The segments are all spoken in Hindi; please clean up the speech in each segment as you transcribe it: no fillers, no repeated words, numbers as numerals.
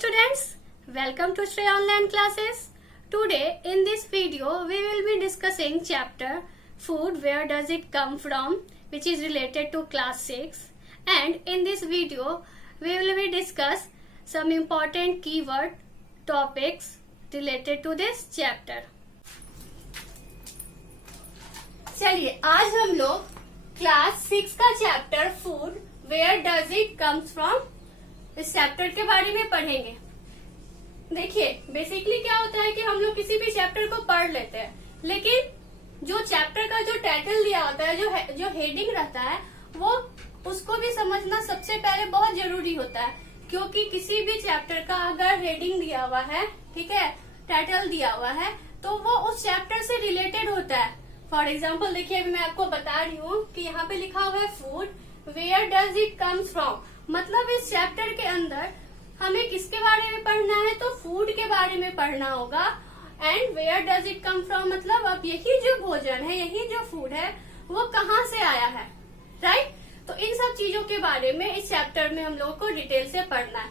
students, welcome to Shreya Online Classes. Today in this video we will be discussing chapter Food, where does it come from, which is related to class 6, and in this video we will be discuss some important keyword topics related to this chapter. चलिए आज हम लोग क्लास 6 का chapter food where does it comes from इस चैप्टर के बारे में पढ़ेंगे। देखिए बेसिकली क्या होता है कि हम लोग किसी भी चैप्टर को पढ़ लेते हैं, लेकिन जो चैप्टर का जो टाइटल दिया होता है, जो हेडिंग रहता है, वो उसको भी समझना सबसे पहले बहुत जरूरी होता है। क्योंकि किसी भी चैप्टर का अगर हेडिंग दिया हुआ है, ठीक है, टाइटल दिया हुआ है, तो वो उस चैप्टर से रिलेटेड होता है। फॉर एग्जाम्पल देखिए अभी मैं आपको बता रही हूँ कि यहाँ पे लिखा हुआ है food where does it comes from, मतलब इस चैप्टर के अंदर हमें किसके बारे में पढ़ना है, तो फूड के बारे में पढ़ना होगा। And where does it come from मतलब अब यही जो भोजन है, यही जो फूड है, वो कहाँ से आया है, राइट। तो इन सब चीजों के बारे में इस चैप्टर में हम लोगों को डिटेल से पढ़ना है।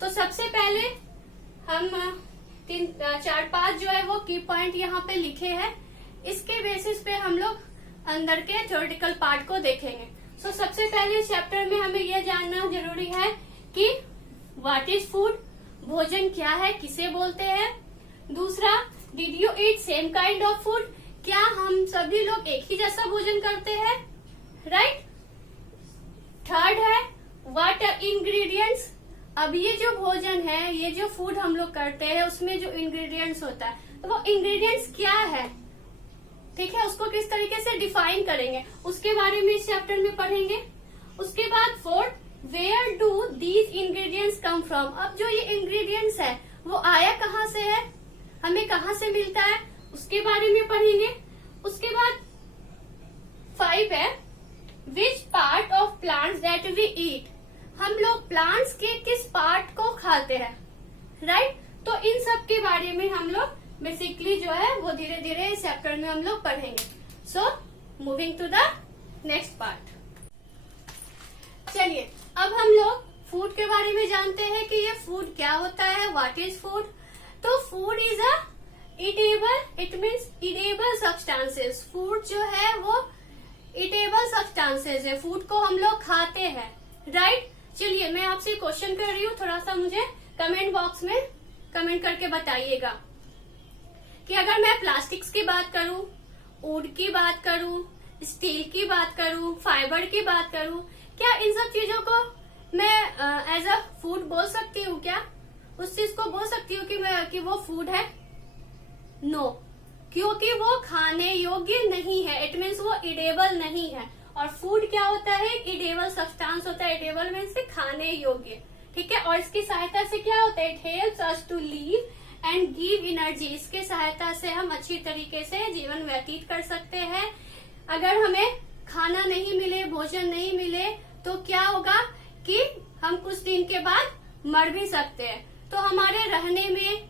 तो सबसे पहले हम 4-5 जो है वो की पॉइंट यहाँ पे लिखे हैं, इसके बेसिस पे हम लोग अंदर के थ्योरेटिकल पार्ट को देखेंगे। सो सबसे पहले चैप्टर में हमें यह जानना जरूरी है कि व्हाट इज फूड, भोजन क्या है, किसे बोलते हैं। दूसरा, did you eat same kind of food, क्या हम सभी लोग एक ही जैसा भोजन करते हैं, राइट। थर्ड है व्हाट आर इंग्रेडिएंट्स, अब ये जो भोजन है, ये जो फूड हम लोग करते हैं, उसमें जो इंग्रेडिएंट्स होता है, तो वो इंग्रेडिएंट्स क्या है, ठीक है, उसको किस तरीके से डिफाइन करेंगे, उसके बारे में इस चैप्टर में पढ़ेंगे। उसके बाद fourth, where do these ingredients come from, अब जो ये इंग्रेडिएंट्स है वो आया कहाँ से है, हमें कहाँ से मिलता है, उसके बारे में पढ़ेंगे। उसके बाद 5 है which part of plants that we eat, हम लोग प्लांट्स के किस पार्ट को खाते हैं, राइट। तो इन सब के बारे में हम लोग बेसिकली जो है वो धीरे धीरे इस चैप्टर में हम लोग पढ़ेंगे। So moving to the next part. चलिए अब हम लोग फूड के बारे में जानते हैं कि ये फूड क्या होता है, व्हाट इज फूड। तो food is a eatable, it means eatable substances, food जो है वो ईटेबल सब्सटेंसेस है, फूड को हम लोग खाते हैं, राइट। चलिए मैं आपसे क्वेश्चन कर रही हूँ, थोड़ा सा मुझे कमेंट बॉक्स में कमेंट करके बताइएगा कि अगर मैं प्लास्टिक्स की बात करूं, वुड की बात करूं, स्टील की बात करूं, फाइबर की बात करूं, क्या इन सब चीजों को मैं एज अ फूड बोल सकती हूँ, क्या उस चीज को बोल सकती हूँ कि वो फूड है? नो, क्योंकि वो खाने योग्य नहीं है, इट मीन्स वो इडेबल नहीं है। और फूड क्या होता है, इडेबल सब्सटेंस होता है, इडेबल मीन्स खाने योग्य, ठीक है। और इसकी सहायता से क्या होता है, it helps us to live and give energy, इसके सहायता से हम अच्छी तरीके से जीवन व्यतीत कर सकते हैं। अगर हमें खाना नहीं मिले, भोजन नहीं मिले, तो क्या होगा कि हम कुछ दिन के बाद मर भी सकते हैं। तो हमारे रहने में,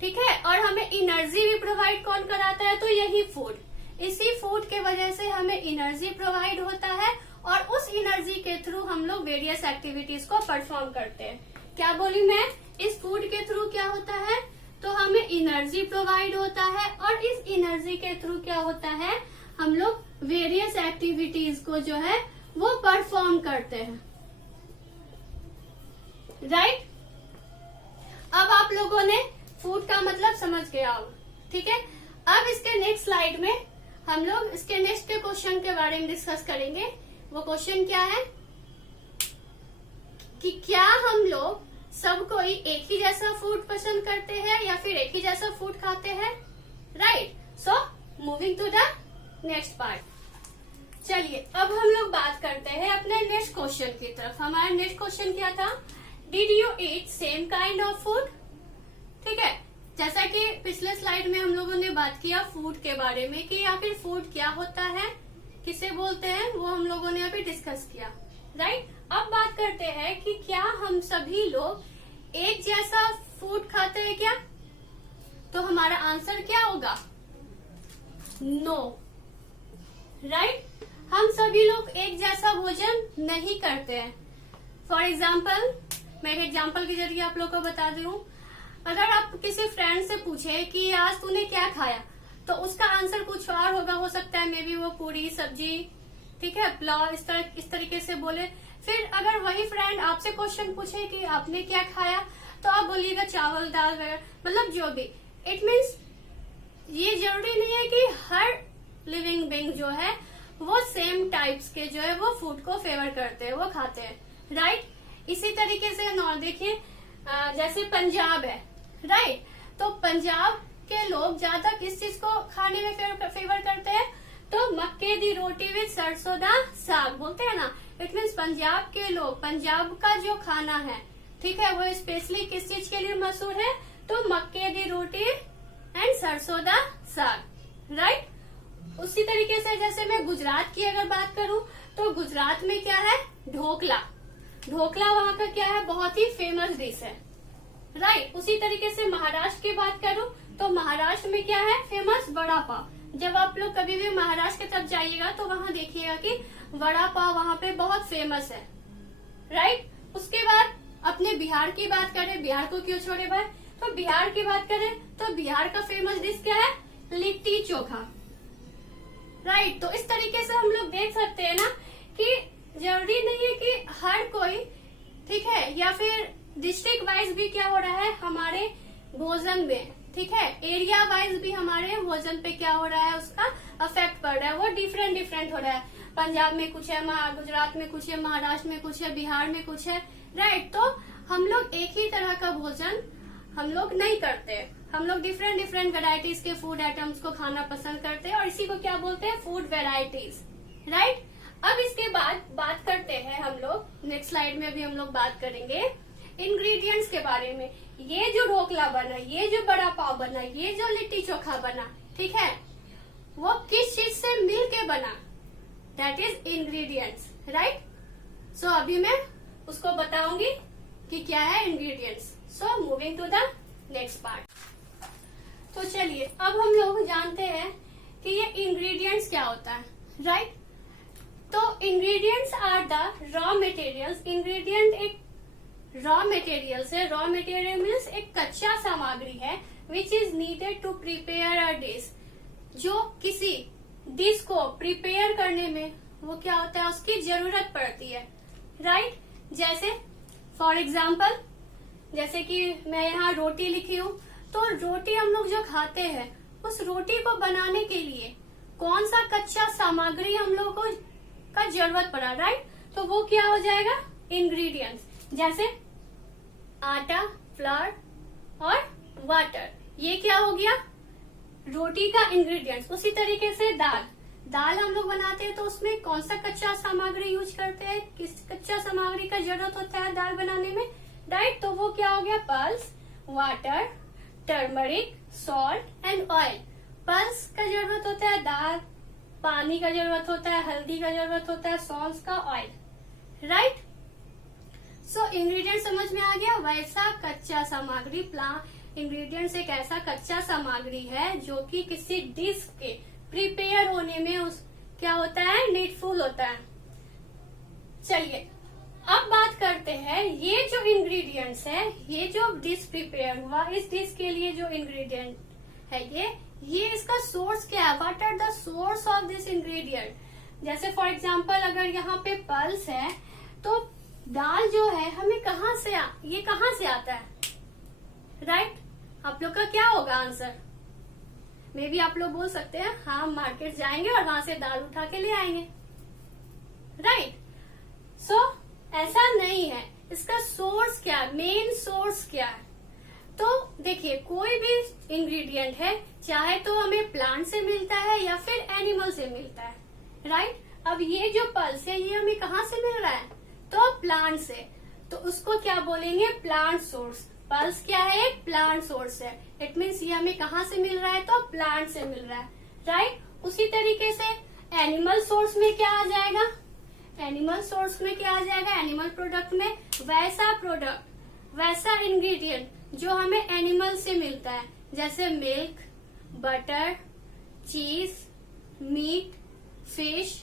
ठीक है, और हमें एनर्जी भी प्रोवाइड कौन कराता है, तो यही फूड, इसी फूड के वजह से हमें एनर्जी प्रोवाइड होता है और उस एनर्जी के थ्रू हम लोग वेरियस एक्टिविटीज को परफॉर्म करते हैं। क्या बोली मैं, इस फूड के थ्रू क्या होता है, तो हमें एनर्जी प्रोवाइड होता है और इस एनर्जी के थ्रू क्या होता है, हम लोग वेरियस एक्टिविटीज को जो है वो परफॉर्म करते हैं, राइट। अब आप लोगों ने फूड का मतलब समझ गया होगा, ठीक है। अब इसके नेक्स्ट स्लाइड में हम लोग इसके नेक्स्ट के क्वेश्चन के बारे में डिस्कस करेंगे। वो क्वेश्चन क्या है कि क्या हम लोग सब कोई एक ही जैसा फूड पसंद करते हैं या फिर एक ही जैसा फूड खाते हैं, right. So moving to the next part. चलिए अब हम लोग बात करते हैं अपने नेक्स्ट क्वेश्चन की तरफ। हमारा नेक्स्ट क्वेश्चन क्या था, did you eat same kind of food, ठीक है। जैसा कि पिछले स्लाइड में हम लोगों ने बात किया फूड के बारे में कि आखिर फूड क्या होता है, किसे बोलते हैं, वो हम लोगों ने अभी डिस्कस किया, राइट। अब बात करते हैं कि क्या हम सभी लोग एक जैसा फूड खाते हैं क्या, तो हमारा आंसर क्या होगा, नो, राइट। हम सभी लोग एक जैसा भोजन नहीं करते हैं। फॉर एग्जाम्पल मैं एक एग्जांपल के जरिए आप लोग को बता दूं। अगर आप किसी फ्रेंड से पूछे कि आज तूने क्या खाया, तो उसका आंसर कुछ और होगा, हो सकता है मे बी वो पूरी सब्जी, ठीक है, पुलाव, इस तरीके से बोले। फिर अगर वही फ्रेंड आपसे क्वेश्चन पूछे कि आपने क्या खाया, तो आप बोलिएगा चावल दाल वगैरह, मतलब जो भी। इट मीन्स ये जरूरी नहीं है कि हर लिविंग बीइंग जो है वो सेम टाइप्स के जो है वो फूड को फेवर करते हैं, वो खाते हैं, राइट। इसी तरीके से देखिए जैसे पंजाब है, राइट, तो पंजाब के लोग ज्यादा किस चीज को खाने में फेवर करते हैं, तो मक्के दी रोटी विद सरसों दा साग बोलते हैं ना। इट मीन्स पंजाब के लोग, पंजाब का जो खाना है, ठीक है, वो स्पेशली किस चीज के लिए मशहूर है, तो मक्के दी रोटी एंड सरसों दा साग, राइट। उसी तरीके से जैसे मैं गुजरात की अगर बात करूं, तो गुजरात में क्या है, ढोकला। ढोकला वहाँ का क्या है, बहुत ही फेमस डिश है, राइट। उसी तरीके से महाराष्ट्र की बात करूं, तो महाराष्ट्र में क्या है फेमस, वड़ा पाव। जब आप लोग कभी भी महाराष्ट्र की तरफ जाइएगा तो वहाँ देखिएगा कि वड़ा पाव वहाँ पे बहुत फेमस है, राइट। उसके बाद अपने बिहार की बात करें, बिहार को क्यों छोड़े भाई, तो बिहार की बात करें तो बिहार का फेमस डिश क्या है, लिट्टी चोखा, राइट। तो इस तरीके से हम लोग देख सकते हैं ना कि जरूरी नहीं है कि हर कोई, ठीक है, या फिर डिस्ट्रिक्ट वाइज भी क्या हो रहा है हमारे भोजन में, ठीक है, एरिया वाइज भी हमारे भोजन पे क्या हो रहा है, उसका अफेक्ट पड़ रहा है, वो डिफरेंट हो रहा है। पंजाब में कुछ है, गुजरात में कुछ है, महाराष्ट्र में कुछ है, बिहार में कुछ है, राइट। तो हम लोग एक ही तरह का भोजन हम लोग नहीं करते, हम लोग डिफरेंट वेराइटीज के फूड आइटम्स को खाना पसंद करते हैं, और इसी को क्या बोलते हैं, फूड वेराइटीज, राइट। अब इसके बाद बात करते हैं हम लोग, नेक्स्ट स्लाइड में भी हम लोग बात करेंगे इंग्रेडिएंट्स के बारे में। ये जो ढोकला बना, ये जो बड़ा पाव बना, ये जो लिट्टी चोखा बना, ठीक है, वो किस चीज से मिल के बना, that is ingredients, right. So अभी मैं उसको बताऊंगी कि क्या है ingredients. So moving to the next part. तो चलिए अब हम लोग जानते हैं कि ये इंग्रेडिएंट्स क्या होता है, राइट। तो ingredients are the raw materials. Ingredient एक रॉ मटेरियल्स है, रॉ मटेरियल मीन्स एक कच्चा सामग्री है, which is needed to prepare a dish. जो किसी डिश को प्रिपेयर करने में वो क्या होता है, उसकी जरूरत पड़ती है, राइट। जैसे फॉर एग्जाम्पल, जैसे कि मैं यहाँ रोटी लिखी हूँ, तो रोटी हम लोग जो खाते हैं, उस रोटी को बनाने के लिए कौन सा कच्चा सामग्री हम लोग को का जरूरत पड़ा, राइट। तो वो क्या हो जाएगा, इंग्रेडिएंट्स। जैसे आटा, फ्लावर और वाटर, ये क्या हो गया, रोटी का इंग्रेडिएंट्स। उसी तरीके से दाल हम लोग बनाते हैं, तो उसमें कौन सा कच्चा सामग्री यूज करते हैं, किस कच्चा सामग्री का जरूरत होता है दाल बनाने में, राइट। तो वो क्या हो गया, pulse, water, turmeric, salt and oil. Pulse का जरूरत होता है दाल, पानी का जरूरत होता है, हल्दी का जरूरत होता है, सॉस का, ऑयल, राइट। सो इंग्रेडिएंट समझ में आ गया। वैसा कच्चा सामग्री, इंग्रेडिएंट्स एक ऐसा कच्चा सामग्री है जो कि किसी डिश के प्रिपेयर होने में उस क्या होता है, नीडफुल होता है। चलिए अब बात करते हैं, ये जो इंग्रेडिएंट्स है, ये जो डिश प्रिपेयर हुआ, इस डिश के लिए जो इंग्रेडिएंट है ये इसका सोर्स क्या है, what are the source of this ingredient. जैसे फॉर एग्जांपल अगर यहाँ पे पल्स है, तो दाल जो है हमें कहाँ से आता है, राइट। आप लोग का क्या होगा आंसर, मे बी आप लोग बोल सकते हैं हाँ हम मार्केट जाएंगे और वहां से दाल उठा के ले आएंगे, राइट। सो ऐसा नहीं है, इसका सोर्स क्या है, मेन सोर्स क्या है। तो देखिए कोई भी इंग्रेडिएंट है, चाहे तो हमें प्लांट से मिलता है या फिर एनिमल से मिलता है, राइट। अब ये जो पल्स है ये हमें कहाँ से मिल रहा है, तो प्लांट से, तो उसको क्या बोलेंगे, प्लांट सोर्स। पल्स क्या है, एक प्लांट सोर्स है। इट मीन्स ये हमें कहाँ से मिल रहा है, तो प्लांट से मिल रहा है, राइट। उसी तरीके से एनिमल सोर्स में क्या आ जाएगा, एनिमल सोर्स में क्या आ जाएगा, एनिमल प्रोडक्ट में वैसा प्रोडक्ट, वैसा इंग्रेडिएंट जो हमें एनिमल से मिलता है, जैसे मिल्क, बटर, चीज, मीट, फिश,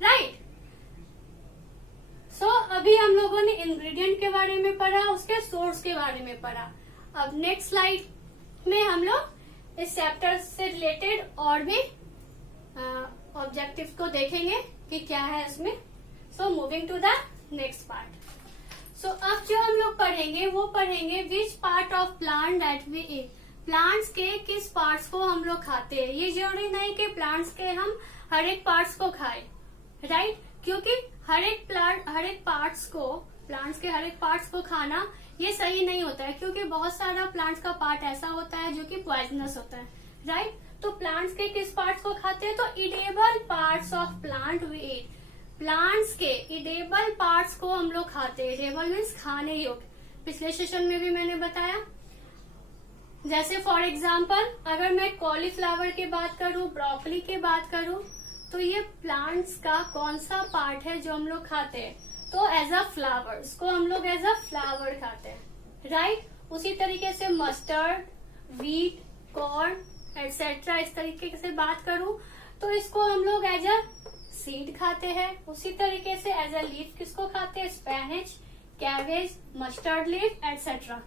राइट। सो अभी हम लोगों ने इंग्रेडिएंट के बारे में पढ़ा, उसके सोर्स के बारे में पढ़ा। अब नेक्स्ट स्लाइड में हम लोग इस चैप्टर से रिलेटेड और भी ऑब्जेक्टिव्स को देखेंगे कि क्या है इसमें। So moving to the next part. So अब जो हम लोग पढ़ेंगे वो पढ़ेंगे which part of plant that we eat. Plants के किस पार्ट्स को हम लोग खाते हैं। ये जरूरी नहीं कि प्लांट्स के हम हर एक पार्ट्स को खाएं, राइट, क्योंकि हर एक पार्ट्स को, प्लांट्स के हर एक पार्ट्स को खाना ये सही नहीं होता है, क्योंकि बहुत सारा प्लांट्स का पार्ट ऐसा होता है जो कि पॉइजनस होता है, राइट। तो प्लांट्स के किस पार्ट्स को खाते हैं, तो edible parts of plant we eat. Plants के इडेबल पार्ट्स को हम लोग खाते हैं। इडेबल मीन्स खाने योग्य। पिछले सेशन में भी मैंने बताया, जैसे फॉर एग्जाम्पल अगर मैं कॉलीफ्लावर की बात करूं, ब्रोकली की बात करूं, तो ये प्लांट्स का कौन सा पार्ट है जो हम लोग खाते हैं, तो एज अ फ्लावर, इसको हम लोग एज अ फ्लावर खाते हैं, राइट। उसी तरीके से मस्टर्ड, व्हीट, कॉर्न एटसेट्रा, इस तरीके से बात करूं तो इसको हम लोग एज अ सीड खाते हैं। उसी तरीके से एज अ लीफ किसको खाते हैं, spinach, cabbage, mustard leaf etcetera,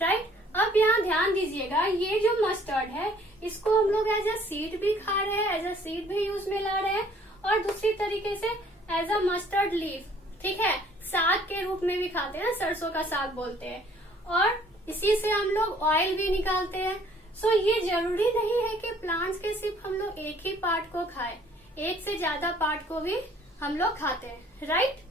right. अब यहाँ ध्यान दीजिएगा, ये जो मस्टर्ड है इसको हम लोग एज अ सीड भी खा रहे हैं, एज अ सीड भी यूज में ला रहे हैं, और दूसरी तरीके से एज अ मस्टर्ड लीफ, ठीक है, साग के रूप में भी खाते हैं, सरसों का साग बोलते हैं, और इसी से हम लोग ऑयल भी निकालते हैं। सो ये जरूरी नहीं है कि प्लांट्स के सिर्फ हम लोग एक ही पार्ट को खाएं, एक से ज्यादा पार्ट को भी हम लोग खाते हैं, राइट।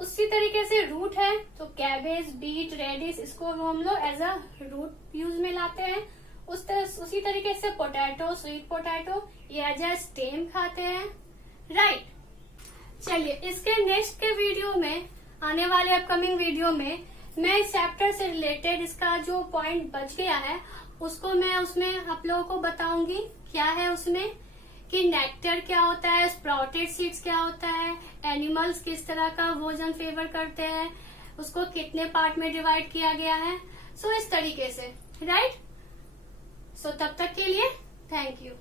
उसी तरीके से रूट है तो कैबेज, बीट, रेडिश, इसको हम लोग एज अ रूट यूज में लाते हैं। उसी तरीके से पोटैटो, स्वीट पोटैटो, ये एज अ स्टेम खाते हैं, राइट। चलिए इसके नेक्स्ट के वीडियो में, आने वाले अपकमिंग वीडियो में, मैं इस चैप्टर से रिलेटेड इसका जो पॉइंट बच गया है उसको मैं उसमें आप लोगों को बताऊंगी। क्या है उसमें कि नेक्टर क्या होता है, स्प्राउटेड सीड्स क्या होता है, एनिमल्स किस तरह का भोजन फेवर करते हैं, उसको कितने पार्ट में डिवाइड किया गया है, सो इस तरीके से, राइट। सो तब तक के लिए थैंक यू।